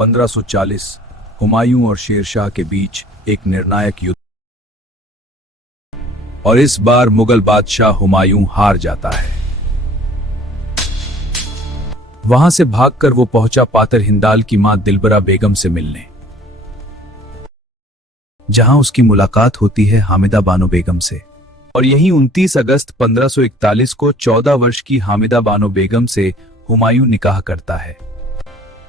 1540 हुमायूं और शेरशाह के बीच एक निर्णायक युद्ध, और इस बार मुगल बादशाह हुमायूं हार जाता है। वहां से भागकर वो पहुंचा पातर हिंदाल की मां दिलबरा बेगम से मिलने, जहां उसकी मुलाकात होती है हामिदा बानो बेगम से। और यहीं 29 अगस्त 1541 को 14 वर्ष की हामिदा बानो बेगम से हुमायूं निकाह करता है।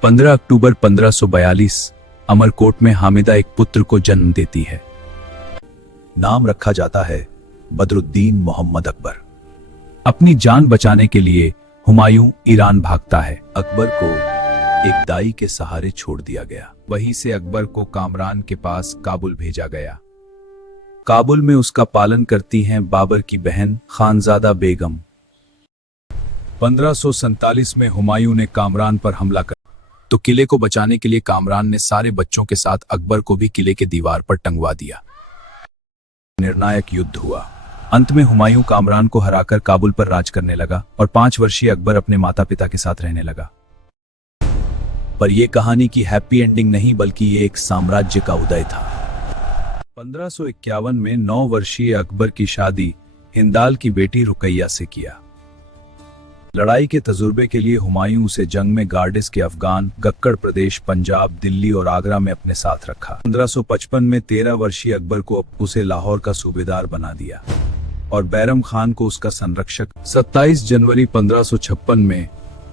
15 अक्टूबर 1542 अमरकोट में हामिदा एक पुत्र को जन्म देती है। नाम रखा जाता है बदरुद्दीन मोहम्मद अकबर। अपनी जान बचाने के लिए हुमायूं ईरान भागता है। अकबर को एक दाई के सहारे छोड़ दिया गया। वहीं से अकबर को कामरान के पास काबुल भेजा गया। काबुल में उसका पालन करती हैं बाबर की बहन खानजादा बेगम। 1547 में हुमायूं ने कामरान पर हमला कर, तो किले को बचाने के लिए कामरान ने सारे बच्चों के साथ अकबर को भी किले के दीवार पर टंगवा दिया। निर्णायक युद्ध हुआ। अंत में हुमायूं कामरान को हराकर काबुल पर राज करने लगा और 5 वर्षीय अकबर अपने माता पिता के साथ रहने लगा। पर यह कहानी की हैप्पी एंडिंग नहीं, बल्कि ये एक साम्राज्य का उदय था। 1551 में 9 वर्षीय अकबर की शादी हिंदाल की बेटी रुकैया से किया। लड़ाई के तजुर्बे के लिए हुमायूं उसे जंग में गार्डिस के अफगान, गक्कड़ प्रदेश, पंजाब, दिल्ली और आगरा में अपने साथ रखा। 1555 में 13 वर्षीय अकबर को उसे लाहौर का सूबेदार बना दिया और बैरम खान को उसका संरक्षक। 27 जनवरी 1556 में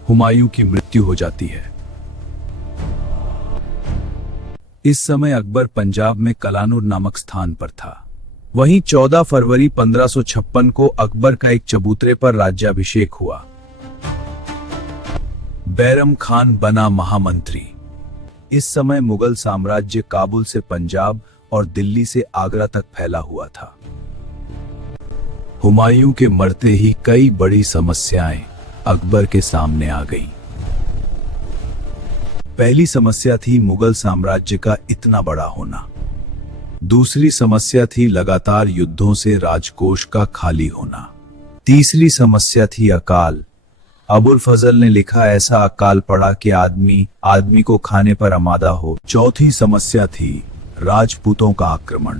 हुमायूं की मृत्यु हो जाती है। इस समय अकबर पंजाब में कलानूर नामक स्थान पर था। वहीं 14 फरवरी 1556 को अकबर का एक चबूतरे पर राज्याभिषेक हुआ। बैरम खान बना महामंत्री। इस समय मुगल साम्राज्य काबुल से पंजाब और दिल्ली से आगरा तक फैला हुआ था। हुमायूं के मरते ही कई बड़ी समस्याएं अकबर के सामने आ गईं। पहली समस्या थी मुगल साम्राज्य का इतना बड़ा होना। दूसरी समस्या थी लगातार युद्धों से राजकोष का खाली होना। तीसरी समस्या थी अकाल। अबुल फजल ने लिखा, ऐसा अकाल पड़ा कि आदमी को खाने पर आमादा हो। चौथी समस्या थी राजपूतों का आक्रमण।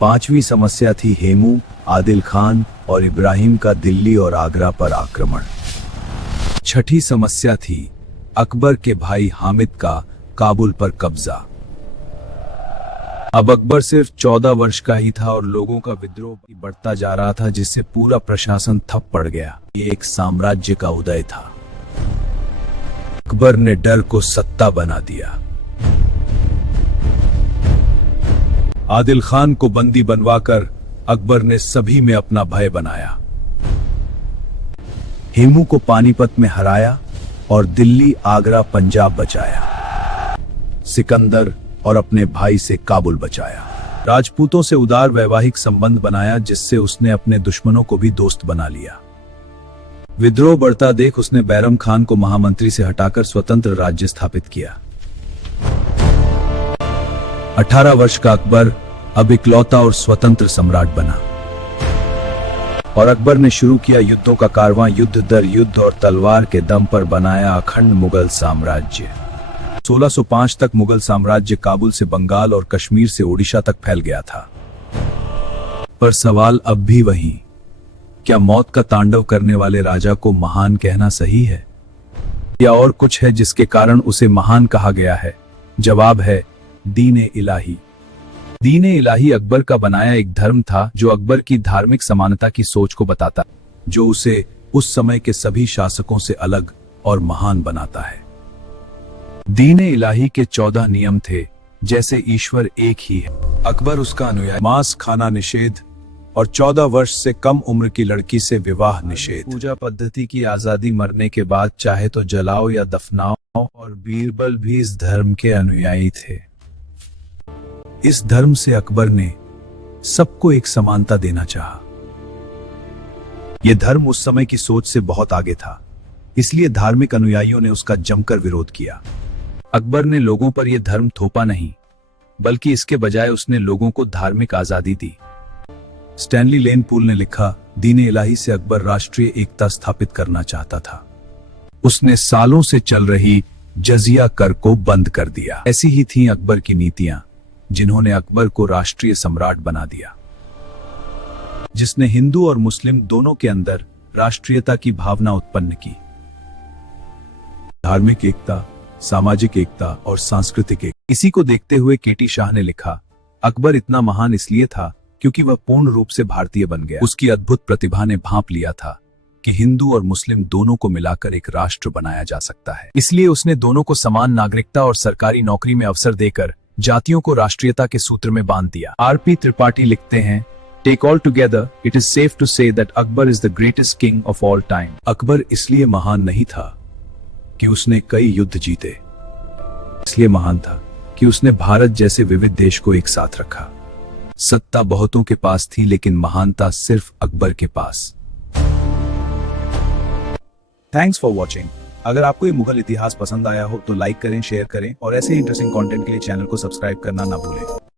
पांचवी समस्या थी हेमू, आदिल खान और इब्राहिम का दिल्ली और आगरा पर आक्रमण। छठी समस्या थी अकबर के भाई हामिद का काबुल पर कब्जा। अब अकबर सिर्फ 14 वर्ष का ही था और लोगों का विद्रोह बढ़ता जा रहा था, जिससे पूरा प्रशासन ठप पड़ गया। ये एक साम्राज्य का उदय था। अकबर ने डर को सत्ता बना दिया। आदिल खान को बंदी बनवाकर अकबर ने सभी में अपना भय बनाया। हेमू को पानीपत में हराया और दिल्ली, आगरा, पंजाब बचाया। सिकंदर और अपने भाई से काबुल बचाया। राजपूतों से उदार वैवाहिक संबंध बनाया, जिससे उसने अपने दुश्मनों को भी दोस्त बना लिया। विद्रोह बढ़ता देख उसने बैरम खान को महामंत्री से हटाकर स्वतंत्र राज्य स्थापित किया। 18 वर्ष का अकबर अब इकलौता और स्वतंत्र सम्राट बना और अकबर ने शुरू किया युद्धों का कारवां। युद्ध दर युद्ध और तलवार के दम पर बनाया अखंड मुगल साम्राज्य। 1605 तक मुगल साम्राज्य काबुल से बंगाल और कश्मीर से ओडिशा तक फैल गया था। पर सवाल अब भी वही, क्या मौत का तांडव करने वाले राजा को महान कहना सही है, या और कुछ है जिसके कारण उसे महान कहा गया है? जवाब है दीन इलाही। दीन इलाही अकबर का बनाया एक धर्म था जो अकबर की धार्मिक समानता की सोच को बताता, जो उसे उस समय के सभी शासकों से अलग और महान बनाता है। दीन इलाही के 14 नियम थे, जैसे ईश्वर एक ही है, अकबर उसका अनुयायी, मांस खाना निषेध और 14 वर्ष से कम उम्र की लड़की से विवाह निषेध, पूजा पद्धति की आजादी, मरने के बाद चाहे तो जलाओ या दफनाओ, और बीरबल भी इस धर्म के अनुयायी थे। इस धर्म से अकबर ने सबको एक समानता देना चाहा। यह धर्म उस समय की सोच से बहुत आगे था, इसलिए धार्मिक अनुयायियों ने उसका जमकर विरोध किया। अकबर ने लोगों पर यह धर्म थोपा नहीं, बल्कि इसके बजाय उसने लोगों को धार्मिक आजादी दी। स्टैनली लेन पूल ने लिखा, दीन इलाही से अकबर राष्ट्रीय एकता स्थापित करना चाहता था। उसने सालों से चल रही जजिया कर को बंद कर दिया। ऐसी ही थीं अकबर की नीतियां, जिन्होंने अकबर को राष्ट्रीय सम्राट बना दिया, जिसने हिंदू और मुस्लिम दोनों के अंदर राष्ट्रीयता की भावना उत्पन्न की। धार्मिक एकता, सामाजिक एकता और सांस्कृतिक एकता। इसी को देखते हुए केटी शाह ने लिखा, अकबर इतना महान इसलिए था क्योंकि वह पूर्ण रूप से भारतीय बन गया। उसकी अद्भुत प्रतिभा ने भांप लिया था कि हिंदू और मुस्लिम दोनों को मिलाकर एक राष्ट्र बनाया जा सकता है। इसलिए उसने दोनों को समान नागरिकता और सरकारी नौकरी में अवसर देकर जातियों को राष्ट्रीयता के सूत्र में बांध दिया। आरपी त्रिपाठी लिखते हैं, take all together it is safe to say that Akbar is the greatest king of all time. Akbar इसलिए महान नहीं था कि उसने कई युद्ध जीते, इसलिए महान था कि उसने भारत जैसे विविध देश को एक साथ रखा। सत्ता बहुतों के पास थी, लेकिन महानता सिर्फ अकबर के पास। Thanks for watching. अगर आपको ये मुगल इतिहास पसंद आया हो तो लाइक करें, शेयर करें और ऐसे इंटरेस्टिंग कंटेंट के लिए चैनल को सब्सक्राइब करना ना भूलें।